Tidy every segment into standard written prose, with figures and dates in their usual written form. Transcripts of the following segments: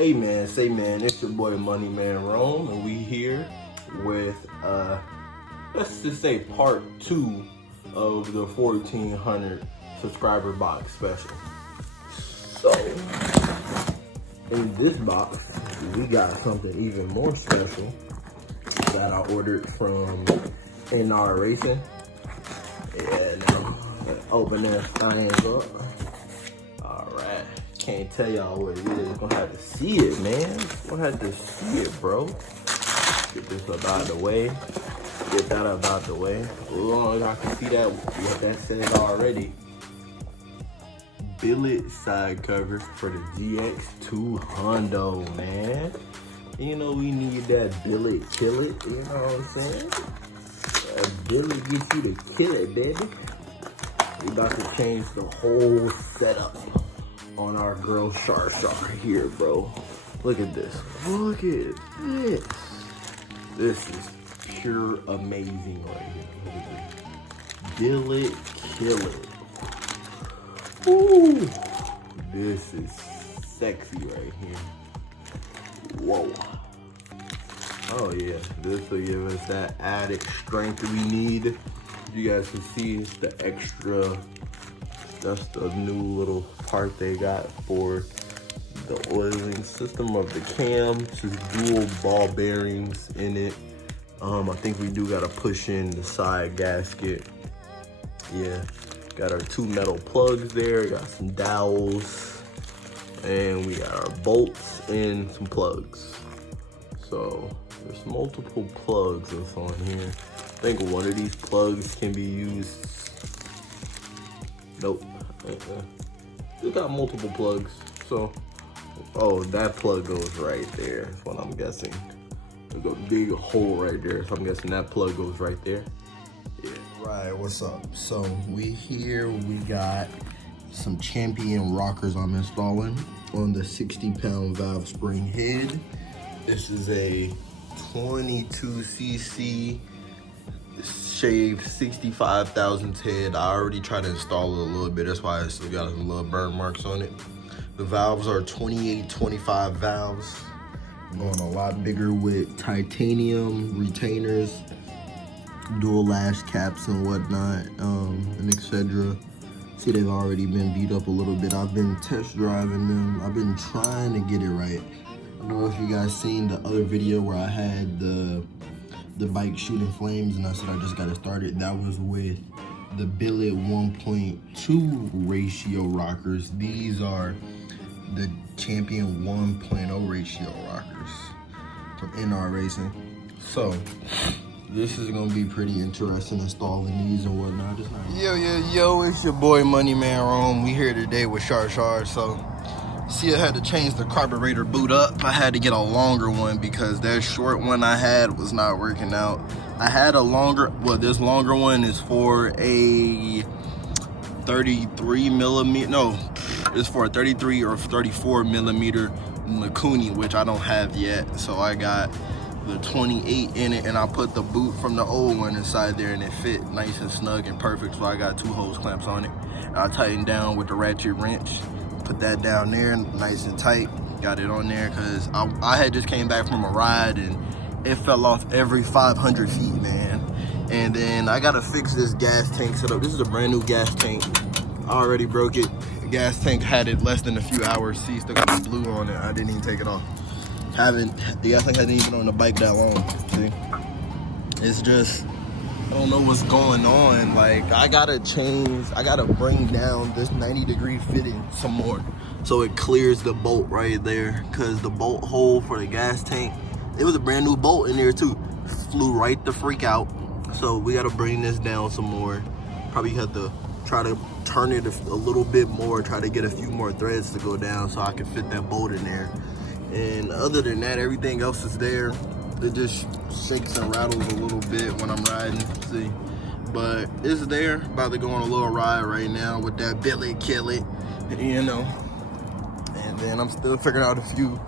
Hey man, say man, it's your boy Moneyman Rome, and we here with let's just say part 2 of the 1400 subscriber box special. So in this box, we got something even more special that I ordered from NR Racing. Yeah, now open that thing up. Alright. Can't tell y'all what it is. Gonna have to see it, man. Gonna have to see it, bro. Get this up out the way. Get that up out the way. As long as I can see that, what that says already. Billet side cover for the CT200U, man. You know we need that billet kill it. You know what I'm saying? That billet gets you to kill it, baby. We about to change the whole setup on our girl Char here, bro. Look at this. Look at this. This is pure amazing right here. Look at this. Billet kill it. Ooh. This is sexy right here. Whoa. Oh yeah, this will give us that added strength we need. You guys can see it's the extra. That's the new little part they got for the oiling system of the cam. Just dual ball bearings in it. I think we do gotta push in the side gasket. Yeah, got our 2 metal plugs there. Got some dowels, and we got our bolts and some plugs. So there's multiple plugs that's on here. I think one of these plugs can be used. Nope. We got multiple plugs. So, oh, that plug goes right there. That's what I'm guessing. There's a big hole right there. So I'm guessing that plug goes right there. Yeah. Right, what's up? So we got some Champion rockers I'm installing on the 60-pound valve spring head. This is a 22cc shaved 65 thousandths head. I already tried to install it a little bit. That's why I still got some little burn marks on it. The valves are 28-25 valves. I'm going a lot bigger with titanium retainers, dual lash caps and whatnot, and etc. See, they've already been beat up a little bit. I've been test driving them. I've been trying to get it right. I don't know if you guys seen the other video where I had the bike shooting flames and I said I just got it started. That was with the Billet 1.2 ratio rockers. These are the Champion 1.0 ratio rockers from NR Racing. So this is gonna be pretty interesting installing these and whatnot. Yo, it's your boy Moneyman Rome. We here today with Char. So see, I had to change the carburetor boot up. I had to get a longer one because that short one I had was not working out. I had a longer, well, this longer one is for a 33 millimeter, no, it's for a 33 or 34 millimeter Mikuni, which I don't have yet. So I got the 28 in it, and I put the boot from the old one inside there, and it fit nice and snug and perfect. So I got 2 hose clamps on it. I tightened down with the ratchet wrench. Put that down there nice and tight. Got it on there because I had just came back from a ride and it fell off every 500 feet, man. And then I gotta fix this gas tank setup. This is a brand new gas tank. I already broke it. The gas tank had it less than a few hours. See, still got the blue on it. I didn't even take it off. The gas tank hasn't even been on the bike that long. See, it's just, I don't know what's going on. Like, I gotta bring down this 90-degree fitting some more so it clears the bolt right there, because the bolt hole for the gas tank, it was a brand new bolt in there too, flew right the freak out. So we gotta bring this down some more. Probably have to try to turn it a little bit more, try to get a few more threads to go down so I can fit that bolt in there. And other than that, everything else is there. It just shakes and rattles a little bit when I'm riding, see. But it's there. About to go on a little ride right now with that Billet kill it, you know. And then I'm still figuring out a few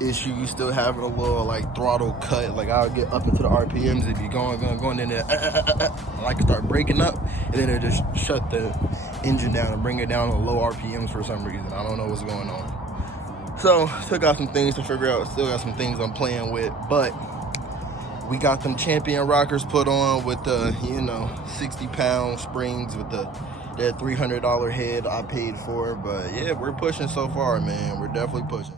issues, still having a little like throttle cut. Like I'll get up into the RPMs, if you're going, and then I can start breaking up, and then it just shut the engine down and bring it down to low RPMs for some reason. I don't know what's going on. So still got some things to figure out. Still got some things I'm playing with, but we got them champion rockers put on with the, you know, 60-pound springs with that $300 head I paid for. But yeah, we're pushing so far, man. We're definitely pushing.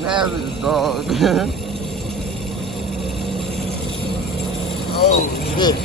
fucking hazardous, dog. Oh, shit.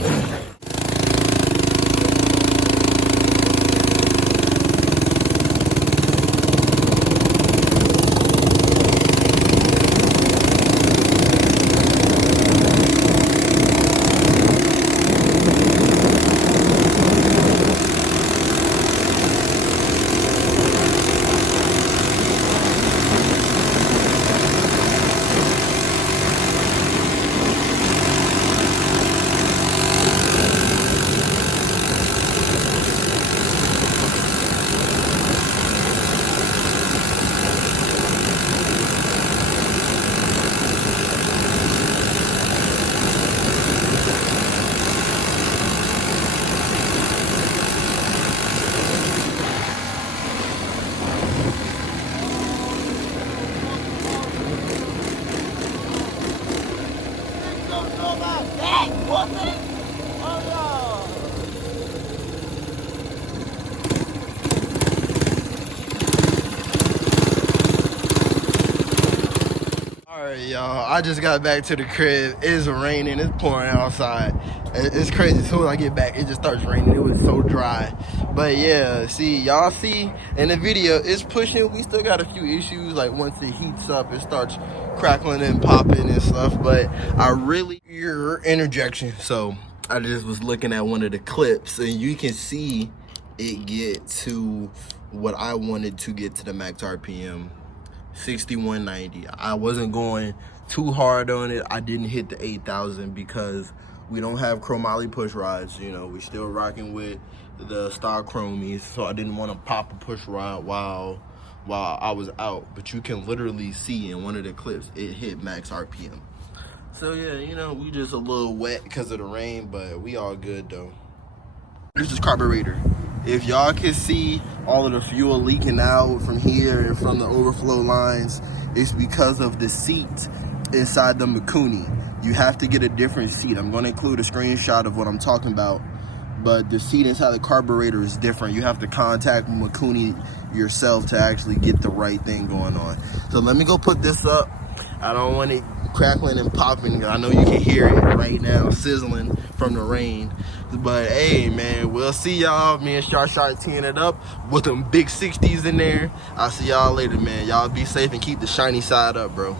Alright, y'all, I just got back to the crib. It's raining, it's pouring outside. It's crazy, as soon as I get back, it just starts raining. It was so dry. But yeah, see, y'all see in the video, it's pushing. We still got a few issues, like once it heats up, it starts crackling and popping and stuff. But I really, your interjection. So I just was looking at one of the clips, and you can see it get to what I wanted to get to the max RPM. 6190. I wasn't going too hard on it. I didn't hit the 8,000 because we don't have chromoly push rods. You know, we're still rocking with the stock chromies, so I didn't want to pop a push rod while I was out. But you can literally see in one of the clips it hit max RPM. So yeah, you know, we just a little wet because of the rain, but we all good though. This is carburetor. If y'all can see all of the fuel leaking out from here and from the overflow lines, it's because of the seat inside the Mikuni. You have to get a different seat. I'm going to include a screenshot of what I'm talking about, but the seat inside the carburetor is different. You have to contact Mikuni yourself to actually get the right thing going on. So let me go put this up. I don't want it crackling and popping. I know you can hear it right now, sizzling from the rain. But hey, man, we'll see y'all. Me and Shark teeing it up with them big 60s in there. I'll see y'all later, man. Y'all be safe and keep the shiny side up, bro.